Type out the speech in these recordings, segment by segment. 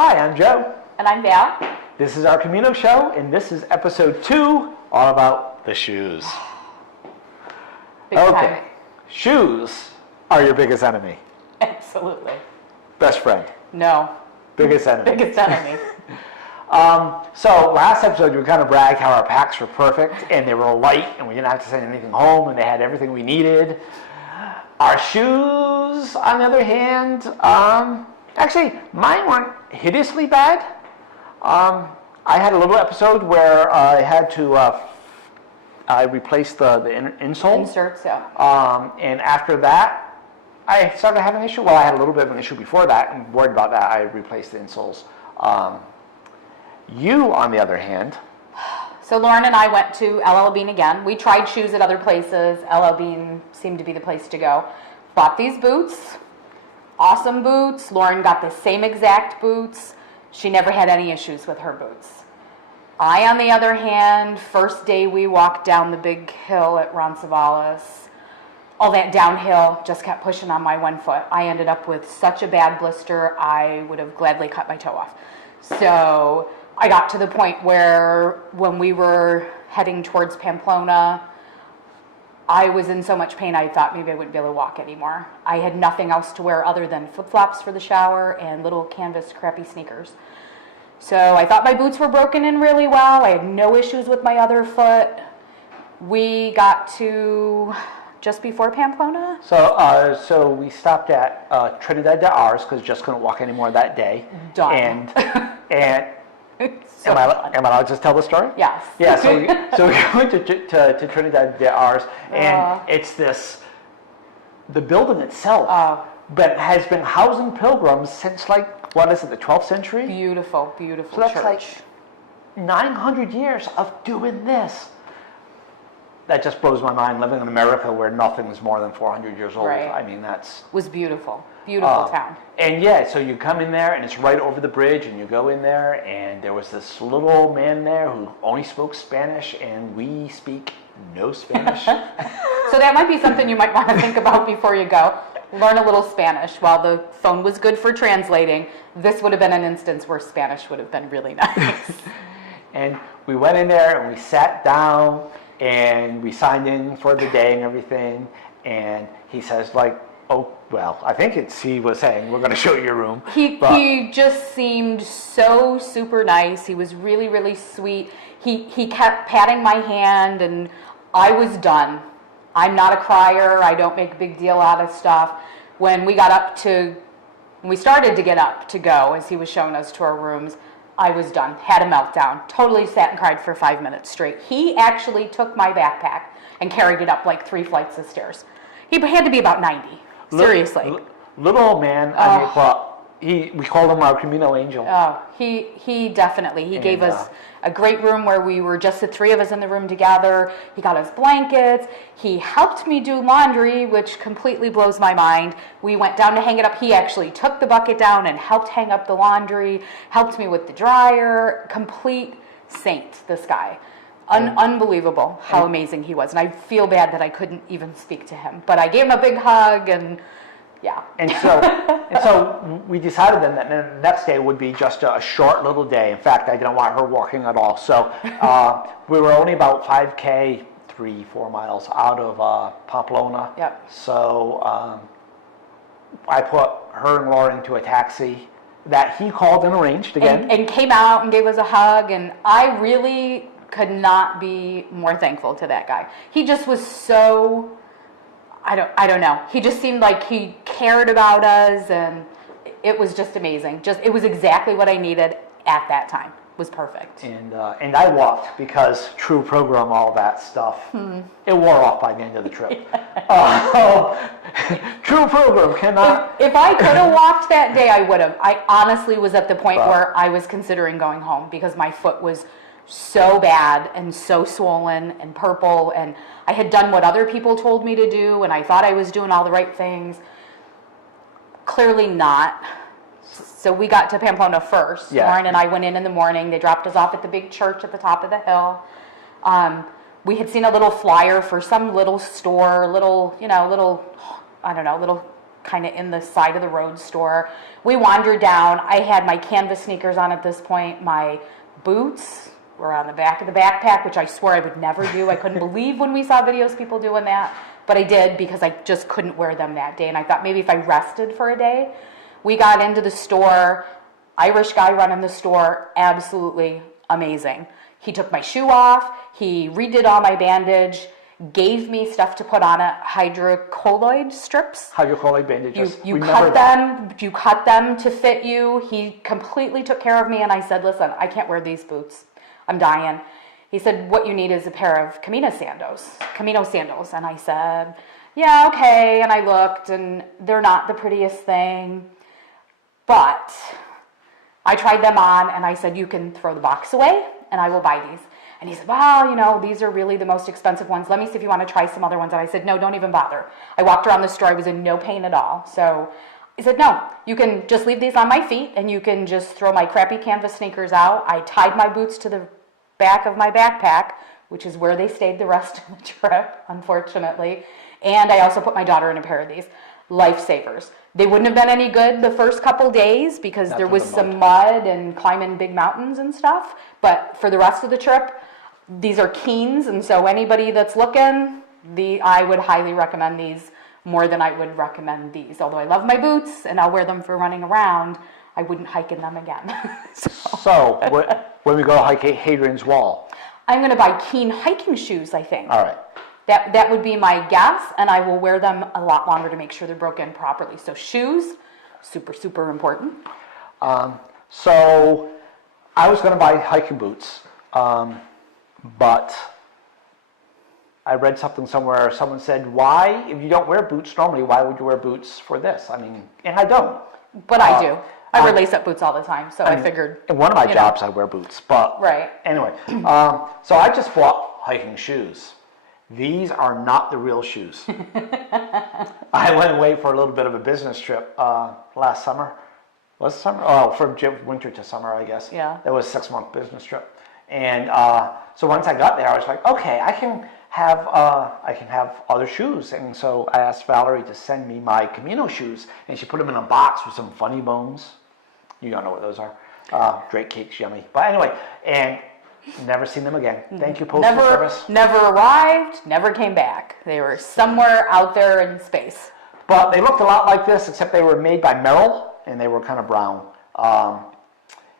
Hi, I'm Joe. And I'm Val. This is our Camino show, and this is episode 2, all about the shoes. Big time. Shoes are your biggest enemy. Absolutely. Best friend. No. Biggest enemy. Biggest enemy. So last episode we kind of bragged how our packs were perfect and they were light and we didn't have to send anything home and they had everything we needed. Our shoes, on the other hand, actually mine weren't hideously bad. I had a little episode where I had to I replaced the insole. Inserts, yeah. And after that, I started having an issue. Well, I had a little bit of an issue before that and worried about that. I replaced the insoles. You, on the other hand. So Lauren and I went to LL Bean again. We tried shoes at other places. LL Bean seemed to be the place to go. Bought these boots. Awesome boots. Lauren got the same exact boots. She never had any issues with her boots. I, on the other hand, first day we walked down the big hill at Roncesvalles, all that downhill just kept pushing on my one foot. I ended up with such a bad blister, I would have gladly cut my toe off. So I got to the point where when we were heading towards Pamplona, I was in so much pain I thought maybe I wouldn't be able to walk anymore. I had nothing else to wear other than flip-flops for the shower and little canvas crappy sneakers. So I thought my boots were broken in really well. I had no issues with my other foot. We got to just before Pamplona. So we stopped at Trinidad de Arre because just couldn't walk anymore that day. Done. And So am I allowed to just tell the story? Yes. Yeah. So we went to Trinidad de Arre, and it's the building itself, but has been housing pilgrims since what is it, the 12th century? Beautiful, beautiful So that's church. like 900 years of doing this. That just blows my mind, living in America where nothing is more than 400 years old. Right. I mean, that's... Was beautiful. Beautiful town. And yeah, so you come in there and it's right over the bridge and you go in there and there was this little old man there who only spoke Spanish and we speak no Spanish. So that might be something you might want to think about before you go. Learn a little Spanish. While the phone was good for translating, this would have been an instance where Spanish would have been really nice. And we went in there and we sat down and we signed in for the day and everything. And he says oh, well, I think he was saying, we're going to show you your room. He just seemed so super nice. He was really, really sweet. He kept patting my hand and I was done. I'm not a crier. I don't make a big deal out of stuff. When we started to get up to go, as he was showing us to our rooms, I was done. Had a meltdown. Totally sat and cried for 5 minutes straight. He actually took my backpack and carried it up like 3 flights of stairs. He had to be about 90. Seriously. Little old man. We called him our Camino Angel. Oh, he definitely. He gave us a great room where we were just the 3 of us in the room together. He got us blankets. He helped me do laundry, which completely blows my mind. We went down to hang it up. He actually took the bucket down and helped hang up the laundry, helped me with the dryer. Complete saint, this guy. Unbelievable how amazing he was. And I feel bad that I couldn't even speak to him. But I gave him a big hug and yeah. And so we decided then that the next day would be just a short little day. In fact, I didn't want her walking at all. So we were only about 5K, 3-4 miles out of Pamplona. Yep. So I put her and Laura into a taxi that he called and arranged again. And came out and gave us a hug. And I really could not be more thankful to that guy. He just was so... I don't know. He just seemed like he cared about us, and it was just amazing. It was exactly what I needed at that time. It was perfect. And I walked because true program, all that stuff. It wore off by the end of the trip. True program cannot. If I could have walked that day, I would have. I honestly was at the point where I was considering going home because my foot was so bad and so swollen and purple, and I had done what other people told me to do and I thought I was doing all the right things. Clearly not. So we got to Pamplona first. Yeah. Lauren and I went in the morning. They dropped us off at the big church at the top of the hill. We had seen a little flyer for some little store, little kind of in the side of the road store. We wandered down. I had my canvas sneakers on at this point. My boots were on the back of the backpack, which I swore I would never do. I couldn't believe when we saw videos people doing that, but I did because I just couldn't wear them that day. And I thought maybe if I rested for a day. We got into the store. Irish guy running the store, absolutely amazing. He took my shoe off. He redid all my bandage. Gave me stuff to put on it, hydrocolloid strips. Hydrocolloid bandages. You cut them. You cut them to fit you. He completely took care of me, and I said, "Listen, I can't wear these boots. I'm dying." He said, "What you need is a pair of Camino sandals." And I said, "Yeah, okay." And I looked, and they're not the prettiest thing, but I tried them on, and I said, "You can throw the box away, and I will buy these." And he said, "Well, these are really the most expensive ones. Let me see if you want to try some other ones." And I said, "No, don't even bother." I walked around the store. I was in no pain at all. So he said, "No, you can just leave these on my feet, and you can just throw my crappy canvas sneakers out." I tied my boots to the back of my backpack, which is where they stayed the rest of the trip, unfortunately. And I also put my daughter in a pair of these. Lifesavers. They wouldn't have been any good the first couple days because there was some mud and climbing big mountains and stuff. But for the rest of the trip, these are Keens, and so anybody that's looking, I would highly recommend these more than I would recommend these. Although I love my boots and I'll wear them for running around, I wouldn't hike in them again. So when we go hike Hadrian's Wall? I'm going to buy Keen hiking shoes, I think. All right. That would be my guess, and I will wear them a lot longer to make sure they're broken properly. So shoes, super, super important. So I was going to buy hiking boots, but I read something somewhere. Someone said, "Why, if you don't wear boots normally, why would you wear boots for this?" I mean, and I don't. But I do. I wear lace-up boots all the time, so I figured. In one of my jobs, I wear boots, but right. Anyway, so I just bought hiking shoes. These are not the real shoes. I went away for a little bit of a business trip last summer. Was it summer? Oh, from winter to summer, I guess. Yeah. It was a 6-month business trip. And so once I got there, I was like, okay, I can have other shoes. And so I asked Valerie to send me my Camino shoes, and she put them in a box with some funny bones. You don't know what those are. Drake cakes, yummy. But anyway, and never seen them again. Thank you, Postal Service. Never arrived, never came back. They were somewhere out there in space. But they looked a lot like this, except they were made by Merrill, and they were kind of brown.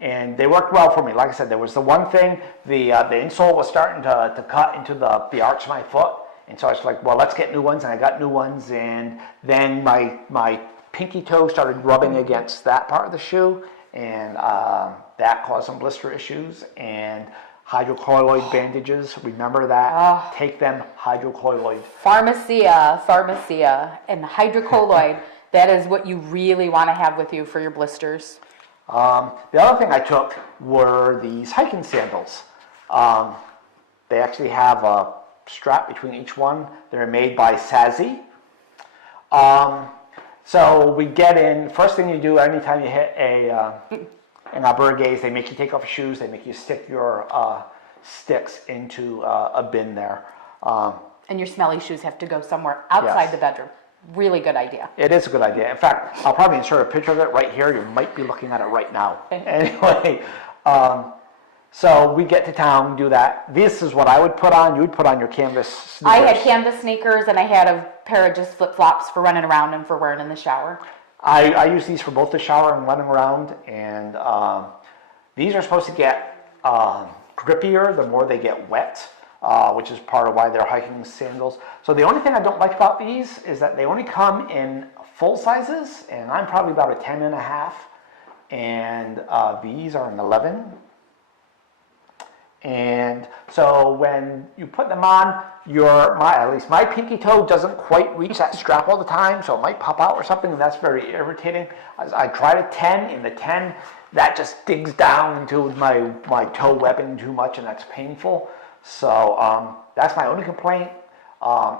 And they worked well for me. Like I said, there was the one thing, the insole was starting to cut into the arch of my foot. And so I was like, well, let's get new ones. And I got new ones. And then my pinky toe started rubbing against that part of the shoe. And that caused some blister issues. And hydrocolloid bandages, remember that? Take them, hydrocolloid. Pharmacia, and hydrocolloid. That is what you really want to have with you for your blisters. The other thing I took were these hiking sandals. They actually have a strap between each one. They're made by Sazi. So we get in, first thing you do anytime you hit an albergue is they make you take off your shoes, they make you stick your sticks into a bin there. And your smelly shoes have to go somewhere outside the bedroom. Really good idea. It is a good idea. In fact, I'll probably insert a picture of it right here. You might be looking at it right now. Anyway, so we get to town, do that. This is what I would put on. You would put on your canvas sneakers. I had canvas sneakers, and I had a pair of just flip-flops for running around and for wearing in the shower. I use these for both the shower and running around, and these are supposed to get grippier the more they get wet. Which is part of why they're hiking sandals. So the only thing I don't like about these is that they only come in full sizes, and I'm probably about a 10.5, and these are an 11. And so when you put them on, at least my pinky toe doesn't quite reach that strap all the time, so it might pop out or something, and that's very irritating. I tried a 10, in the 10, that just digs down into my toe webbing too much, and that's painful. So that's my only complaint.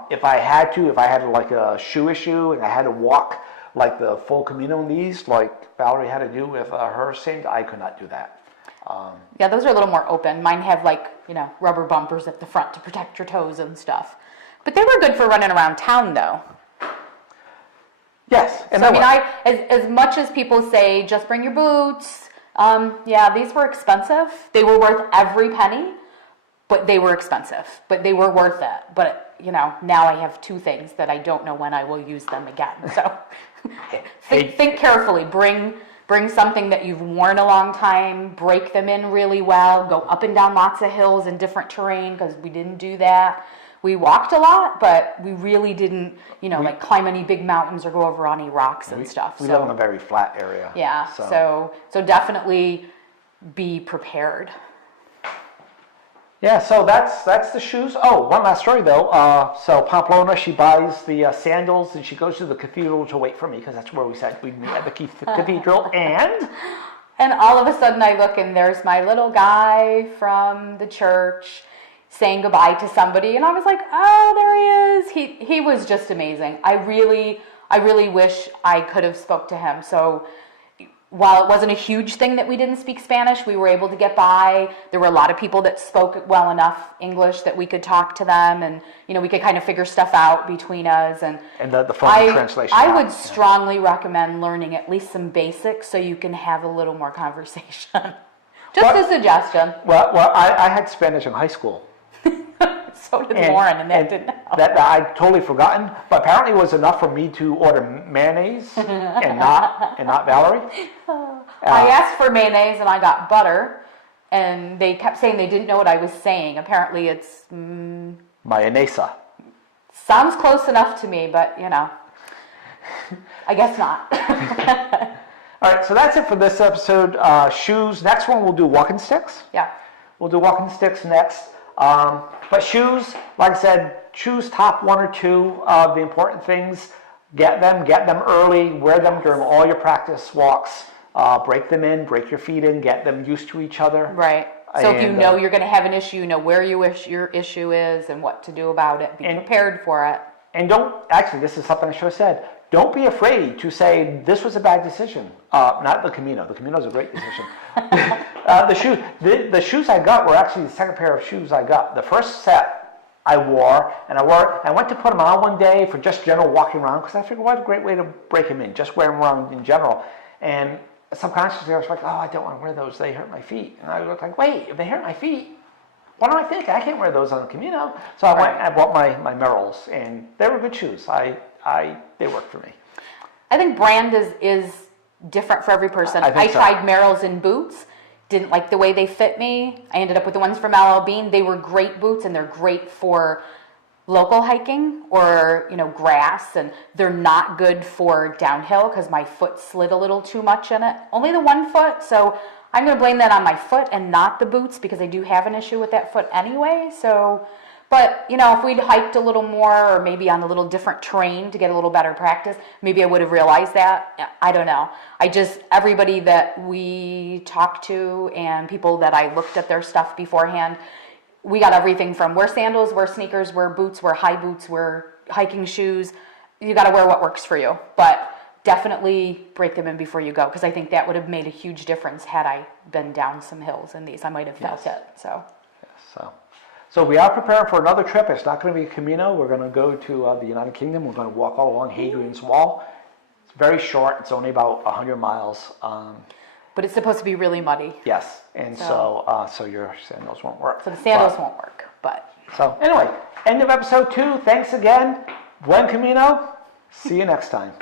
If I had like a shoe issue and I had to walk like the full Camino in these, like Valerie had to do with her sand, I could not do that. Yeah, those are a little more open. Mine have rubber bumpers at the front to protect your toes and stuff. But they were good for running around town, though. Yes, and So, I they mean, were. as much as people say, just bring your boots, yeah, these were expensive. They were worth every penny, but they were expensive. But they were worth it. But, now I have two things that I don't know when I will use them again. So think carefully. Bring something that you've worn a long time, break them in really well, go up and down lots of hills in different terrain, because we didn't do that. We walked a lot, but we really didn't, like climb any big mountains or go over any rocks and stuff. We live in a very flat area. Yeah, so definitely be prepared. Yeah, so that's the shoes. Oh, one last story though. So Pamplona, she buys the sandals and she goes to the cathedral to wait for me, because that's where we said we'd meet at the cathedral. And all of a sudden I look and there's my little guy from the church saying goodbye to somebody, and I was like, oh, there he is. He was just amazing. I really wish I could have spoke to him. So while it wasn't a huge thing that we didn't speak Spanish, we were able to get by. There were a lot of people that spoke well enough English that we could talk to them, and we could kind of figure stuff out between us. And the phone translation. I would strongly recommend learning at least some basics so you can have a little more conversation. Just a suggestion. Well, I had Spanish in high school. So did Lauren, and that didn't help. That I'd totally forgotten, but apparently it was enough for me to order mayonnaise and not Valerie. I asked for mayonnaise and I got butter, and they kept saying they didn't know what I was saying. Apparently it's Mayonesa. Sounds close enough to me, but I guess not. All right, so that's it for this episode. Shoes. Next one we'll do walking sticks. Yeah. We'll do walking sticks next. But shoes, like I said, choose top one or two of the important things. Get them early, wear them during all your practice walks. Break them in, break your feet in, get them used to each other. Right. So if you know you're going to have an issue, where your issue is and what to do about it. Be prepared for it. And this is something I should have said. Don't be afraid to say, this was a bad decision. Not the Camino. The Camino is a great decision. The shoes I got were actually the second pair of shoes I got. The first set I went to put them on one day for just general walking around, because I figured, what a great way to break them in, just wear them around in general. And subconsciously I was like, oh, I don't want to wear those, they hurt my feet. And I was like, wait, if they hurt my feet, what do I think? I can't wear those on the Camino. So I went and I bought my Merrells, and they were good shoes. They worked for me. I think brand is different for every person. I tried Merrells in boots. Didn't like the way they fit me. I ended up with the ones from LL Bean. They were great boots, and they're great for local hiking or grass, and they're not good for downhill because my foot slid a little too much in it. Only the one foot, so I'm going to blame that on my foot and not the boots, because I do have an issue with that foot anyway. So, but if we'd hiked a little more, or maybe on a little different terrain to get a little better practice, maybe I would have realized that. I don't know. Everybody that we talked to and people that I looked at their stuff beforehand, we got everything from wear sandals, wear sneakers, wear boots, wear high boots, wear hiking shoes. You got to wear what works for you, but definitely break them in before you go, because I think that would have made a huge difference had I been down some hills in these. I might have felt it. So we are preparing for another trip. It's not going to be a Camino. We're going to go to the United Kingdom. We're going to walk all along Hadrian's Wall. It's very short. It's only about 100 miles. But it's supposed to be really muddy. Yes, and so your sandals won't work. So the sandals won't work. But so anyway, end of episode 2. Thanks again. Buen Camino. See you next time.